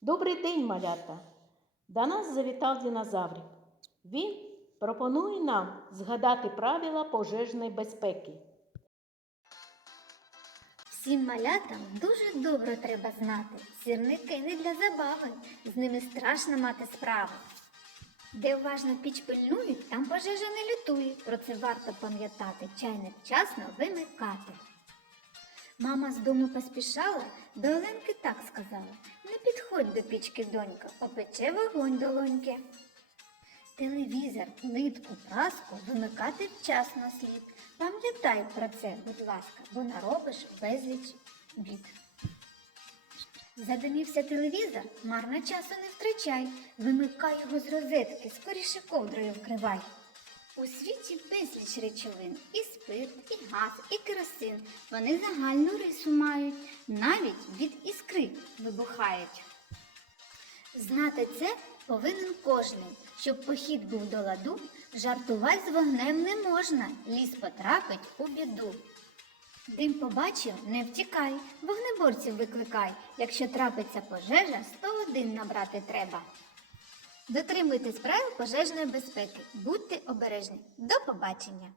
Добрий день, малята! До нас завітав динозаврик. Він пропонує нам згадати правила пожежної безпеки. Всім малятам дуже добре треба знати. Сірники не для забави, з ними страшно мати справу. Де уважно піч пильнують, там пожежа не лютує. Про це варто пам'ятати, чайник вчасно вимикати. Мама з дому поспішала, до Оленки так сказала. Підходь до пічки, донька, опече вогонь долоньки. Телевізор, плитку, праску вимикати вчасно слід. Пам'ятай про це, будь ласка, бо наробиш безліч бід. Задимівся телевізор, марно часу не втрачай. Вимикай його з розетки, скоріше ковдрою вкривай. У світі безліч речовин і спирт, і газ, і керосин. Вони загальну рису мають, навіть від іскри вибухають. Знати це повинен кожний, щоб похід був до ладу, жартувати з вогнем не можна, ліс потрапить у біду. Дим побачив, не втікай, вогнеборців викликай. Якщо трапиться пожежа, 101 набрати треба. Дотримуйтесь правил пожежної безпеки, будьте обережні. До побачення!